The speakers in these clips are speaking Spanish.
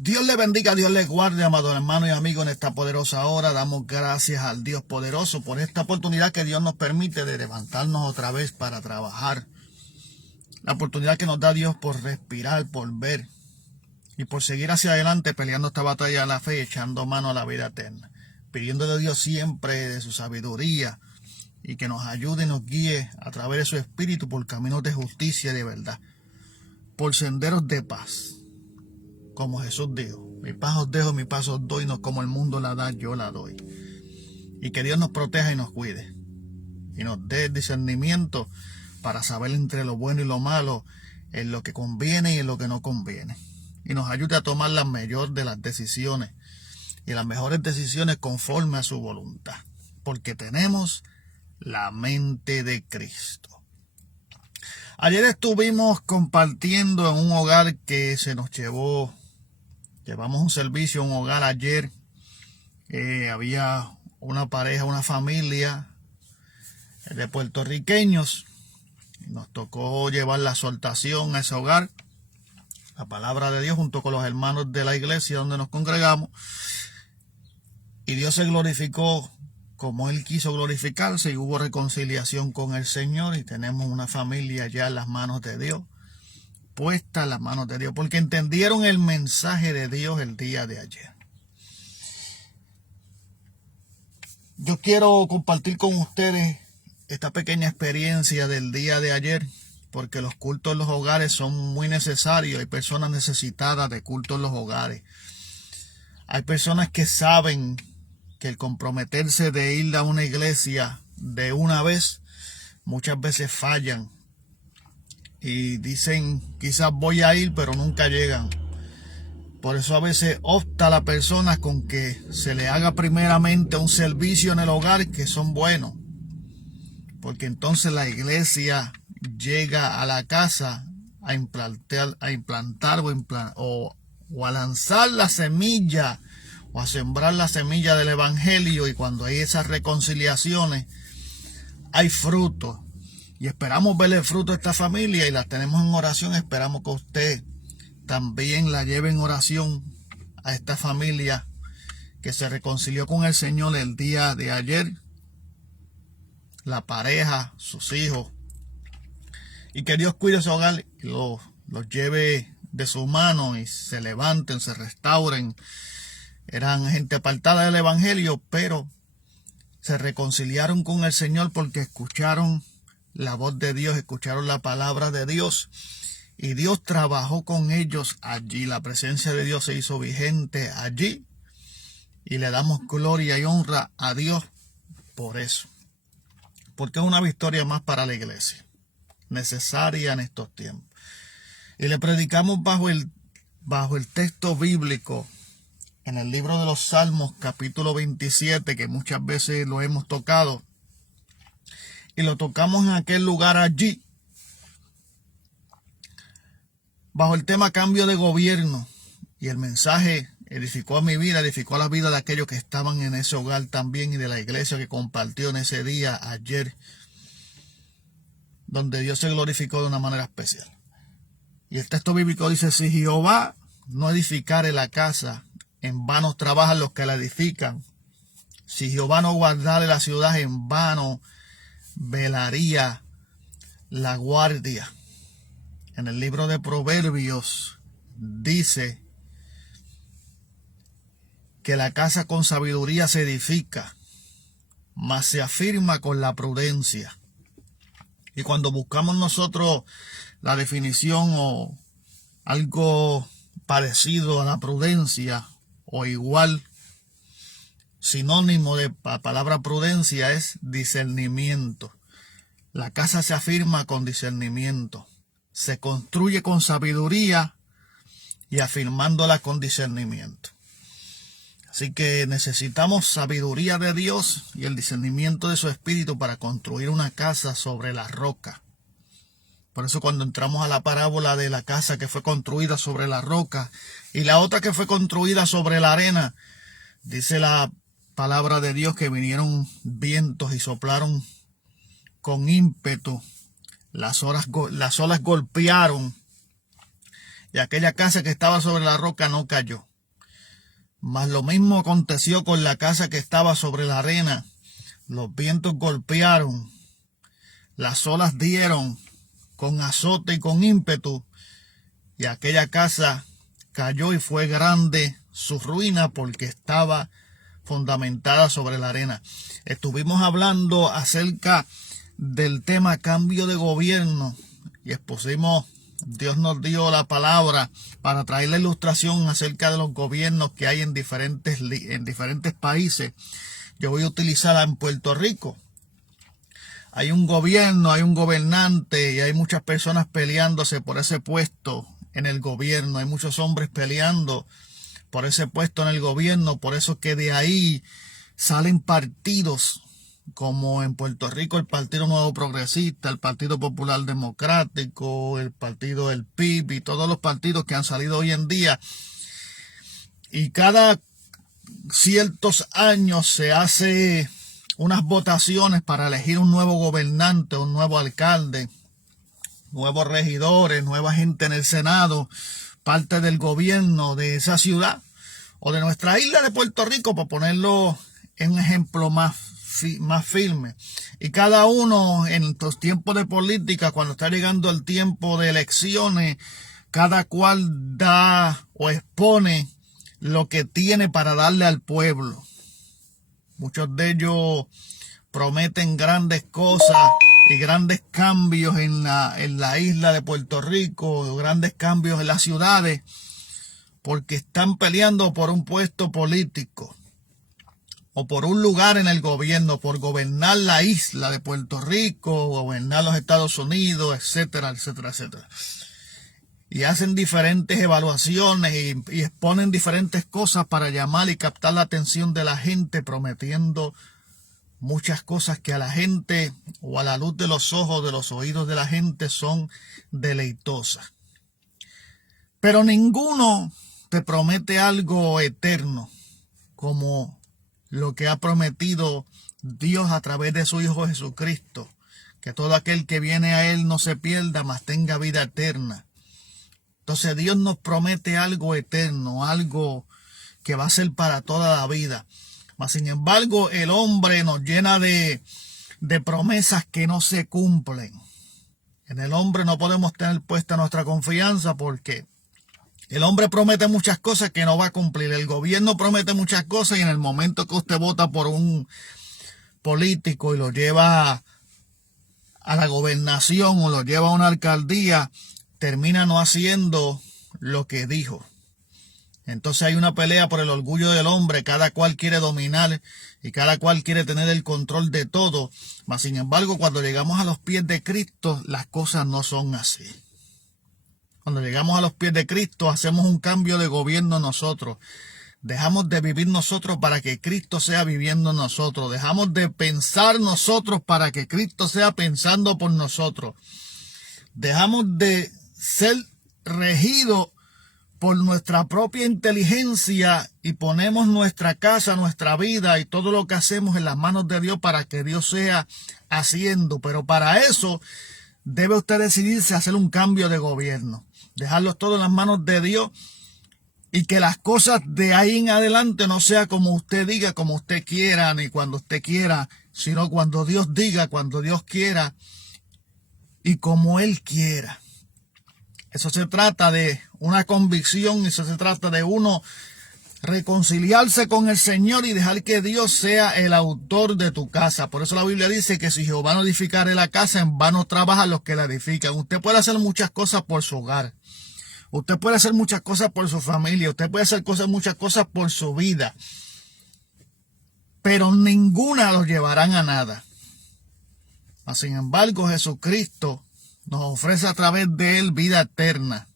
Dios le bendiga, Dios le guarde, amado hermano y amigo, en esta poderosa hora. Damos gracias al Dios poderoso por esta oportunidad que Dios nos permite de levantarnos otra vez para trabajar. La oportunidad que nos da Dios por respirar, por ver y por seguir hacia adelante peleando esta batalla de la fe, echando mano a la vida eterna. Pidiéndole a Dios siempre de su sabiduría y que nos ayude y nos guíe a través de su espíritu por caminos de justicia y de verdad, por senderos de paz. Como Jesús dijo, mi paz os dejo, mi paz os doy, no como el mundo la da, yo la doy. Y que Dios nos proteja y nos cuide. Y nos dé discernimiento para saber entre lo bueno y lo malo, en lo que conviene y en lo que no conviene. Y nos ayude a tomar la mejor de las decisiones y las mejores decisiones conforme a su voluntad. Porque tenemos la mente de Cristo. Ayer estuvimos compartiendo en un hogar que se nos llevamos un servicio a un hogar ayer. Había una pareja, una familia de puertorriqueños. Nos tocó llevar la exhortación a ese hogar, la palabra de Dios, junto con los hermanos de la iglesia donde nos congregamos. Y Dios se glorificó como Él quiso glorificarse y hubo reconciliación con el Señor. Y tenemos una familia ya en las manos de Dios, puesta en las manos de Dios, porque entendieron el mensaje de Dios el día de ayer. Yo quiero compartir con ustedes esta pequeña experiencia del día de ayer, porque los cultos en los hogares son muy necesarios. Hay personas necesitadas de cultos en los hogares. Hay personas que saben que el comprometerse de ir a una iglesia de una vez, muchas veces fallan. Y dicen, quizás voy a ir, pero nunca llegan. Por eso a veces opta la persona con que se le haga primeramente un servicio en el hogar, que son buenos. Porque entonces la iglesia llega a la casa a implantar o a lanzar la semilla o a sembrar la semilla del evangelio. Y cuando hay esas reconciliaciones, hay fruto. Y esperamos ver el fruto de esta familia y la tenemos en oración. Esperamos que usted también la lleve en oración a esta familia que se reconcilió con el Señor el día de ayer. La pareja, sus hijos. Y que Dios cuide su hogar y los lleve de su mano y se levanten, se restauren. Eran gente apartada del evangelio, pero se reconciliaron con el Señor porque escucharon la voz de Dios, escucharon la palabra de Dios y Dios trabajó con ellos allí. La presencia de Dios se hizo vigente allí y le damos gloria y honra a Dios por eso, porque es una victoria más para la iglesia, necesaria en estos tiempos. Y le predicamos bajo el texto bíblico en el libro de los Salmos, capítulo 27, que muchas veces lo hemos tocado. Y lo tocamos en aquel lugar allí, bajo el tema cambio de gobierno. Y el mensaje edificó a mi vida, edificó a la vida de aquellos que estaban en ese hogar también y de la iglesia que compartió en ese día ayer, donde Dios se glorificó de una manera especial. Y el texto bíblico dice, si Jehová no edificare la casa, en vano trabajan los que la edifican. Si Jehová no guardare la ciudad, en vano velaría la guardia. En el libro de Proverbios dice que la casa con sabiduría se edifica, mas se afirma con la prudencia. Y cuando buscamos nosotros la definición o algo parecido a la prudencia o igual, sinónimo de la palabra prudencia es discernimiento. La casa se afirma con discernimiento. Se construye con sabiduría y afirmándola con discernimiento. Así que necesitamos sabiduría de Dios y el discernimiento de su espíritu para construir una casa sobre la roca. Por eso cuando entramos a la parábola de la casa que fue construida sobre la roca y la otra que fue construida sobre la arena, dice la palabra de Dios que vinieron vientos y soplaron con ímpetu, las olas golpearon y aquella casa que estaba sobre la roca no cayó. Mas lo mismo aconteció con la casa que estaba sobre la arena. Los vientos golpearon, las olas dieron con azote y con ímpetu, y aquella casa cayó y fue grande su ruina porque estaba fundamentada sobre la arena. Estuvimos hablando acerca del tema cambio de gobierno y expusimos, Dios nos dio la palabra para traer la ilustración acerca de los gobiernos que hay en diferentes países. Yo voy a utilizarla en Puerto Rico. Hay un gobierno, hay un gobernante y hay muchas personas peleándose por ese puesto en el gobierno. Hay muchos hombres peleando por ese puesto en el gobierno. Por eso que de ahí salen partidos como en Puerto Rico el Partido Nuevo Progresista, el Partido Popular Democrático, el partido del PIB y todos los partidos que han salido hoy en día. Y cada ciertos años se hace unas votaciones para elegir un nuevo gobernante, un nuevo alcalde, nuevos regidores, nueva gente en el Senado, parte del gobierno de esa ciudad o de nuestra isla de Puerto Rico, para ponerlo en un ejemplo más firme. Y cada uno en estos tiempos de política, cuando está llegando el tiempo de elecciones, cada cual da o expone lo que tiene para darle al pueblo. Muchos de ellos prometen grandes cosas y grandes cambios en la isla de Puerto Rico, grandes cambios en las ciudades, porque están peleando por un puesto político o por un lugar en el gobierno, por gobernar la isla de Puerto Rico, gobernar los Estados Unidos, etcétera, etcétera, etcétera. Y hacen diferentes evaluaciones y exponen diferentes cosas para llamar y captar la atención de la gente, prometiendo muchas cosas que a la gente o a la luz de los ojos, de los oídos de la gente son deleitosas. Pero ninguno te promete algo eterno como lo que ha prometido Dios a través de su Hijo Jesucristo, que todo aquel que viene a Él no se pierda, mas tenga vida eterna. Entonces Dios nos promete algo eterno, algo que va a ser para toda la vida. Mas sin embargo, el hombre nos llena de promesas que no se cumplen. En el hombre no podemos tener puesta nuestra confianza porque el hombre promete muchas cosas que no va a cumplir. El gobierno promete muchas cosas y en el momento que usted vota por un político y lo lleva a la gobernación o lo lleva a una alcaldía, termina no haciendo lo que dijo. Entonces hay una pelea por el orgullo del hombre, cada cual quiere dominar y cada cual quiere tener el control de todo. Mas sin embargo, cuando llegamos a los pies de Cristo, las cosas no son así. Cuando llegamos a los pies de Cristo, hacemos un cambio de gobierno nosotros. Dejamos de vivir nosotros para que Cristo sea viviendo nosotros. Dejamos de pensar nosotros para que Cristo sea pensando por nosotros. Dejamos de ser regidos por nuestra propia inteligencia y ponemos nuestra casa, nuestra vida y todo lo que hacemos en las manos de Dios para que Dios sea haciendo. Pero para eso debe usted decidirse a hacer un cambio de gobierno, dejarlo todo en las manos de Dios y que las cosas de ahí en adelante no sea como usted diga, como usted quiera, ni cuando usted quiera, sino cuando Dios diga, cuando Dios quiera y como Él quiera. Eso se trata de una convicción, eso se trata de uno reconciliarse con el Señor y dejar que Dios sea el autor de tu casa. Por eso la Biblia dice que si Jehová no edificare la casa, en vano trabajan los que la edifican. Usted puede hacer muchas cosas por su hogar. Usted puede hacer muchas cosas por su familia. Usted puede hacer muchas cosas por su vida. Pero ninguna los llevarán a nada. Sin embargo, Jesucristo nos ofrece a través de Él vida eterna.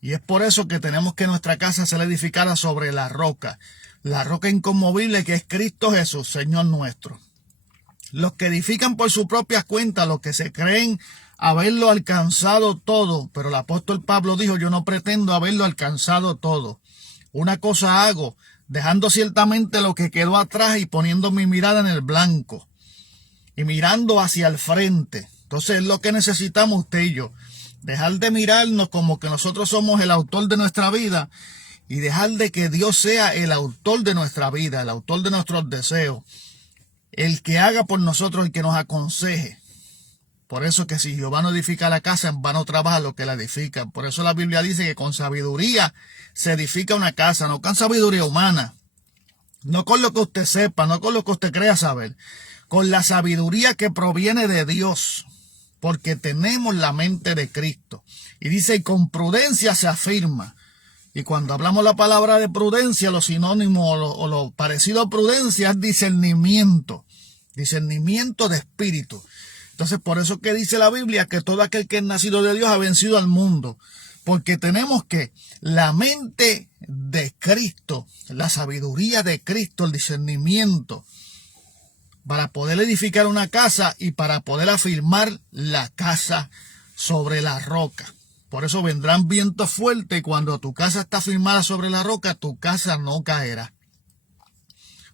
Y es por eso que tenemos que nuestra casa sea edificada sobre la roca inconmovible que es Cristo Jesús, Señor nuestro. Los que edifican por sus propias cuentas, los que se creen haberlo alcanzado todo, pero el apóstol Pablo dijo, yo no pretendo haberlo alcanzado todo. Una cosa hago, dejando ciertamente lo que quedó atrás y poniendo mi mirada en el blanco y mirando hacia el frente. Entonces es lo que necesitamos usted y yo. Dejar de mirarnos como que nosotros somos el autor de nuestra vida y dejar de que Dios sea el autor de nuestra vida, el autor de nuestros deseos, el que haga por nosotros, el que nos aconseje. Por eso que si Jehová no edifica la casa, en vano trabaja lo que la edifican. Por eso la Biblia dice que con sabiduría se edifica una casa, no con sabiduría humana, no con lo que usted sepa, no con lo que usted crea saber, con la sabiduría que proviene de Dios, porque tenemos la mente de Cristo. Y dice, y con prudencia se afirma. Y cuando hablamos la palabra de prudencia, lo sinónimo o lo parecido a prudencia es discernimiento de espíritu. Entonces, por eso que dice la Biblia que todo aquel que es nacido de Dios ha vencido al mundo. Porque tenemos que la mente de Cristo, la sabiduría de Cristo, el discernimiento, para poder edificar una casa y para poder afirmar la casa sobre la roca. Por eso vendrán vientos fuertes y cuando tu casa está firmada sobre la roca, tu casa no caerá.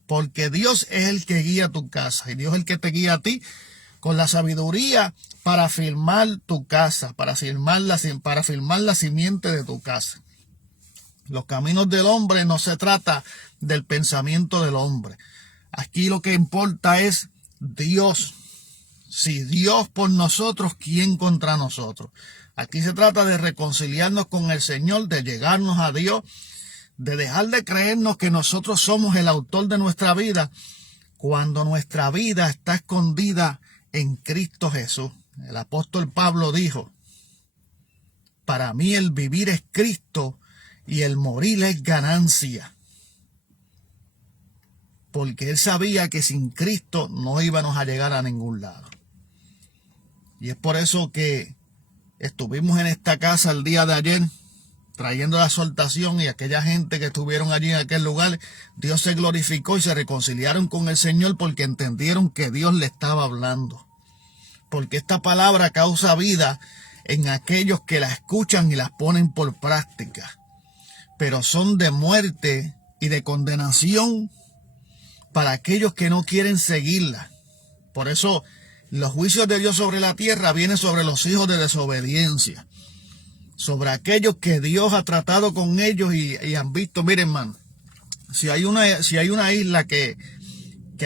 Porque Dios es el que guía tu casa y Dios es el que te guía a ti con la sabiduría para firmar tu casa, para firmar la simiente de tu casa. Los caminos del hombre no se trata del pensamiento del hombre. Aquí lo que importa es Dios. Si Dios por nosotros, ¿quién contra nosotros? Aquí se trata de reconciliarnos con el Señor, de llegarnos a Dios, de dejar de creernos que nosotros somos el autor de nuestra vida, cuando nuestra vida está escondida en Cristo Jesús. El apóstol Pablo dijo, para mí el vivir es Cristo y el morir es ganancia. Porque él sabía que sin Cristo no íbamos a llegar a ningún lado. Y es por eso que estuvimos en esta casa el día de ayer, trayendo la exhortación, y aquella gente que estuvieron allí en aquel lugar, Dios se glorificó y se reconciliaron con el Señor porque entendieron que Dios le estaba hablando. Porque esta palabra causa vida en aquellos que la escuchan y las ponen por práctica. Pero son de muerte y de condenación para aquellos que no quieren seguirla. Por eso los juicios de Dios sobre la tierra vienen sobre los hijos de desobediencia. Sobre aquellos que Dios ha tratado con ellos y han visto. Miren, hermano, si hay una isla que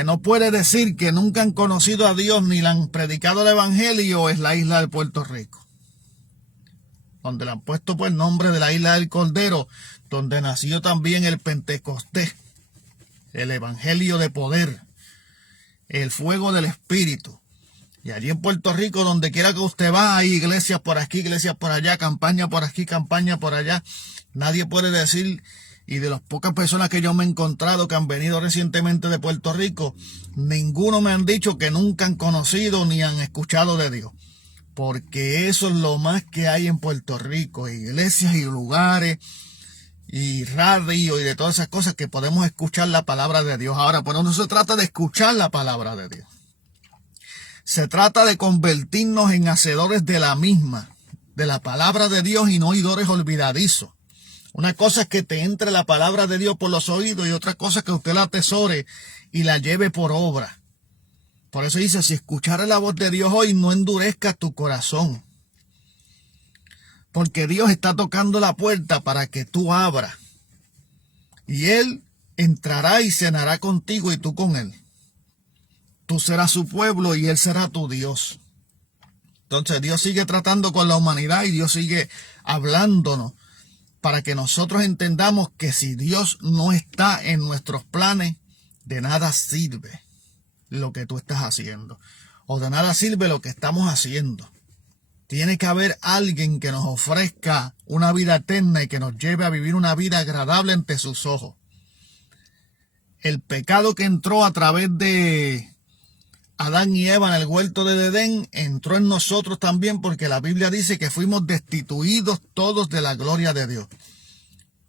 no puede decir que nunca han conocido a Dios ni le han predicado el evangelio, es la isla de Puerto Rico, donde le han puesto pues el nombre de la isla del Cordero, donde nació también el Pentecostés, el evangelio de poder, el fuego del Espíritu. Y allí en Puerto Rico, donde quiera que usted va, hay iglesias por aquí, iglesias por allá, campaña por aquí, campaña por allá. Nadie puede decir, y de las pocas personas que yo me he encontrado que han venido recientemente de Puerto Rico, ninguno me han dicho que nunca han conocido ni han escuchado de Dios. Porque eso es lo más que hay en Puerto Rico, iglesias y lugares y radio y de todas esas cosas que podemos escuchar la palabra de Dios. Ahora, pues no se trata de escuchar la palabra de Dios. Se trata de convertirnos en hacedores de la misma, de la palabra de Dios y no oidores olvidadizos. Una cosa es que te entre la palabra de Dios por los oídos y otra cosa es que usted la atesore y la lleve por obra. Por eso dice, si escucharas la voz de Dios hoy, no endurezcas tu corazón. Porque Dios está tocando la puerta para que tú abras. Y Él entrará y cenará contigo y tú con Él. Tú serás su pueblo y Él será tu Dios. Entonces Dios sigue tratando con la humanidad y Dios sigue hablándonos para que nosotros entendamos que si Dios no está en nuestros planes, de nada sirve lo que tú estás haciendo. O de nada sirve lo que estamos haciendo. Tiene que haber alguien que nos ofrezca una vida eterna y que nos lleve a vivir una vida agradable ante sus ojos. El pecado que entró a través de Adán y Eva en el huerto de Edén entró en nosotros también, porque la Biblia dice que fuimos destituidos todos de la gloria de Dios.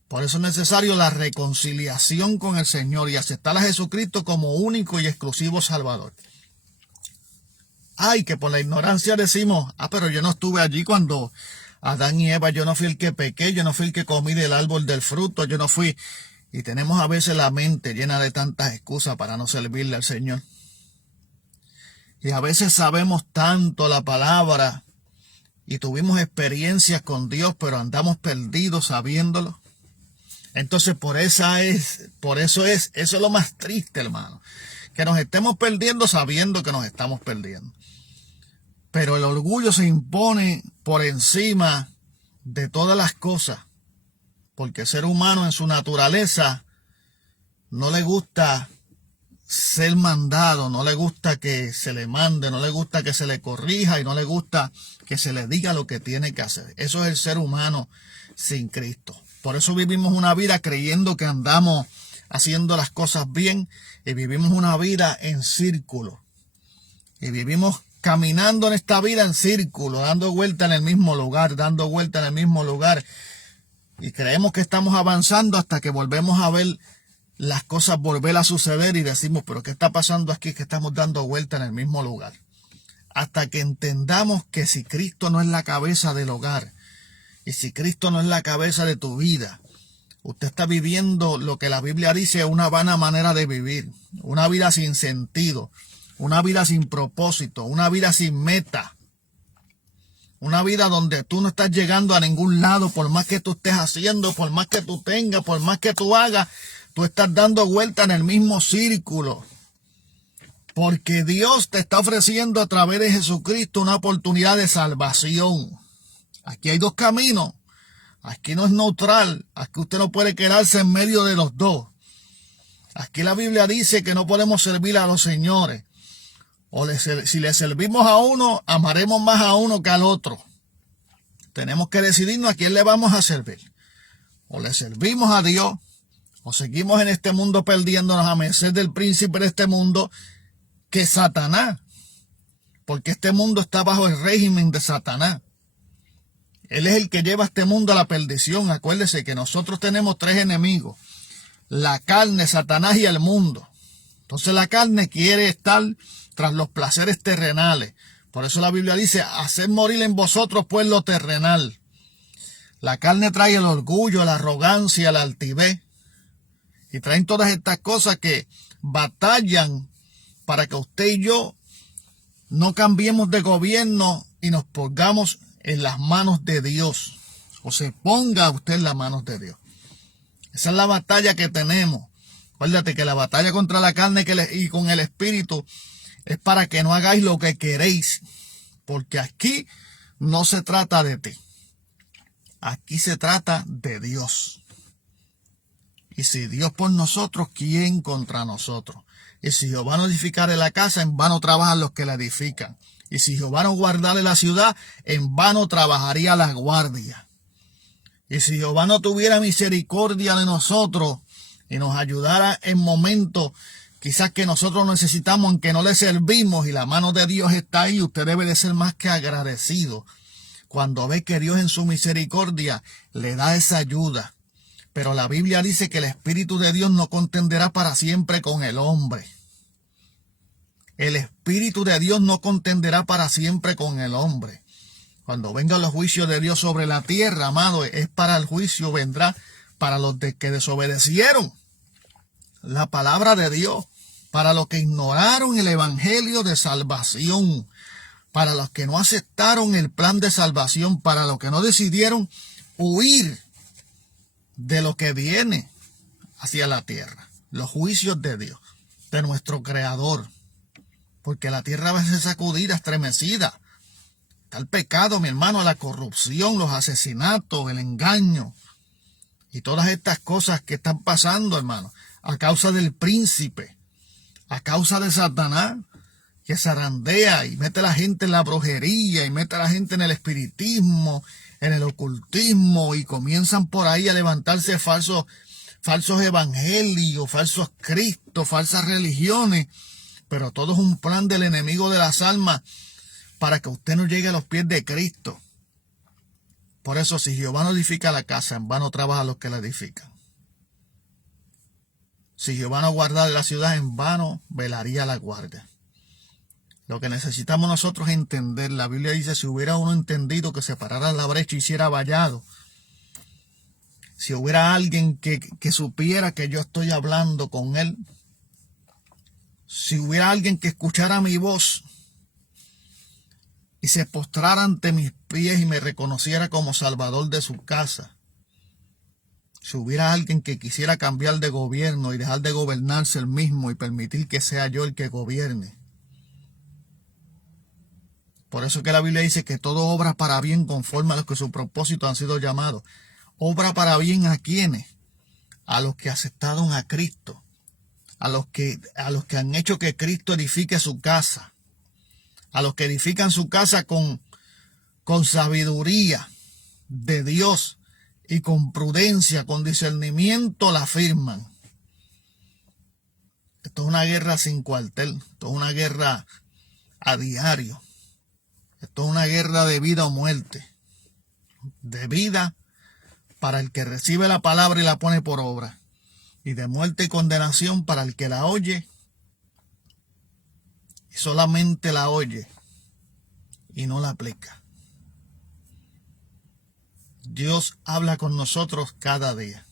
Por eso es necesario la reconciliación con el Señor y aceptar a Jesucristo como único y exclusivo Salvador. Ay, que por la ignorancia decimos, pero yo no estuve allí cuando Adán y Eva, yo no fui el que pequé, yo no fui el que comí del árbol del fruto, yo no fui. Y tenemos a veces la mente llena de tantas excusas para no servirle al Señor. Y a veces sabemos tanto la palabra y tuvimos experiencias con Dios, pero andamos perdidos sabiéndolo. Entonces eso es lo más triste, hermano, que nos estemos perdiendo sabiendo que nos estamos perdiendo. Pero el orgullo se impone por encima de todas las cosas, porque el ser humano en su naturaleza no le gusta ser mandado, no le gusta que se le mande, no le gusta que se le corrija y no le gusta que se le diga lo que tiene que hacer. Eso es el ser humano sin Cristo. Por eso vivimos una vida creyendo que andamos haciendo las cosas bien y vivimos una vida en círculo. Y vivimos caminando en esta vida en círculo, dando vuelta en el mismo lugar, dando vuelta en el mismo lugar. Y creemos que estamos avanzando hasta que volvemos a ver las cosas volver a suceder y decimos, pero ¿qué está pasando aquí? Que estamos dando vuelta en el mismo lugar. Hasta que entendamos que si Cristo no es la cabeza del hogar y si Cristo no es la cabeza de tu vida, usted está viviendo lo que la Biblia dice, una vana manera de vivir, una vida sin sentido, una vida sin propósito, una vida sin meta, una vida donde tú no estás llegando a ningún lado, por más que tú estés haciendo, por más que tú tengas, por más que tú hagas, tú estás dando vuelta en el mismo círculo. Porque Dios te está ofreciendo a través de Jesucristo una oportunidad de salvación. Aquí hay dos caminos. Aquí no es neutral. Aquí usted no puede quedarse en medio de los dos. Aquí la Biblia dice que no podemos servir a los señores. Si le servimos a uno, amaremos más a uno que al otro. Tenemos que decidirnos a quién le vamos a servir. O le servimos a Dios, o seguimos en este mundo perdiéndonos a merced del príncipe de este mundo, que es Satanás. Porque este mundo está bajo el régimen de Satanás. Él es el que lleva este mundo a la perdición. Acuérdese que nosotros tenemos tres enemigos: la carne, Satanás y el mundo. Entonces la carne quiere estar tras los placeres terrenales. Por eso la Biblia dice, haced morir en vosotros pues lo terrenal. La carne trae el orgullo, la arrogancia, la altivez. Y traen todas estas cosas que batallan para que usted y yo no cambiemos de gobierno y nos pongamos en las manos de Dios. O se ponga usted en las manos de Dios. Esa es la batalla que tenemos. Acuérdate que la batalla contra la carne y con el espíritu es para que no hagáis lo que queréis. Porque aquí no se trata de ti. Aquí se trata de Dios. Y si Dios por nosotros, ¿quién contra nosotros? Y si Jehová no edificare la casa, en vano trabajan los que la edifican. Y si Jehová no guardare la ciudad, en vano trabajaría la guardia. Y si Jehová no tuviera misericordia de nosotros y nos ayudara en momentos quizás que nosotros necesitamos, en que no le servimos y la mano de Dios está ahí, usted debe de ser más que agradecido cuando ve que Dios en su misericordia le da esa ayuda. Pero la Biblia dice que el Espíritu de Dios no contenderá para siempre con el hombre. El Espíritu de Dios no contenderá para siempre con el hombre. Cuando vengan los juicios de Dios sobre la tierra, amado, es para el juicio, vendrá para los que desobedecieron la palabra de Dios, para los que ignoraron el evangelio de salvación, para los que no aceptaron el plan de salvación, para los que no decidieron huir de lo que viene hacia la tierra, los juicios de Dios, de nuestro Creador, porque la tierra va a ser sacudida, estremecida. Está el pecado, mi hermano, la corrupción, los asesinatos, el engaño y todas estas cosas que están pasando, hermano, a causa del príncipe, a causa de Satanás, que zarandea y mete a la gente en la brujería y mete a la gente en el espiritismo, en el ocultismo, y comienzan por ahí a levantarse falsos evangelios, falsos cristos, falsas religiones, pero todo es un plan del enemigo de las almas para que usted no llegue a los pies de Cristo. Por eso, si Jehová no edifica la casa, en vano trabajan los que la edifican. Si Jehová no guardara la ciudad, en vano velaría la guardia. Lo que necesitamos nosotros es entender. La Biblia dice, si hubiera uno entendido que separara la brecha y hiciera vallado. Si hubiera alguien que supiera que yo estoy hablando con él. Si hubiera alguien que escuchara mi voz. y se postrara ante mis pies y me reconociera como salvador de su casa, si hubiera alguien que quisiera cambiar de gobierno y dejar de gobernarse él mismo y permitir que sea yo el que gobierne. Por eso que la Biblia dice que todo obra para bien conforme a los que sus propósitos han sido llamados. Obra para bien ¿a quiénes? A los que aceptaron a Cristo, a los que han hecho que Cristo edifique su casa, a los que edifican su casa con sabiduría de Dios y con prudencia, con discernimiento la firman. Esto es una guerra sin cuartel, esto es una guerra a diario, esto es una guerra de vida o muerte, de vida para el que recibe la palabra y la pone por obra, y de muerte y condenación para el que la oye y solamente la oye y no la aplica. Dios habla con nosotros cada día.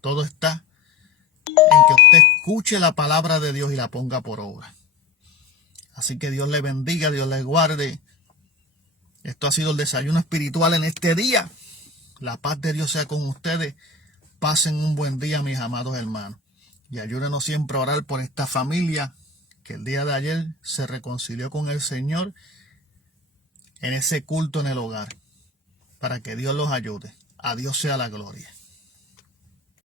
Todo está en que usted escuche la palabra de Dios y la ponga por obra. Así que Dios le bendiga, Dios le guarde. Esto ha sido el desayuno espiritual en este día. La paz de Dios sea con ustedes. Pasen un buen día, mis amados hermanos. Y ayúdenos siempre a orar por esta familia que el día de ayer se reconcilió con el Señor en ese culto en el hogar. Para que Dios los ayude. A Dios sea la gloria.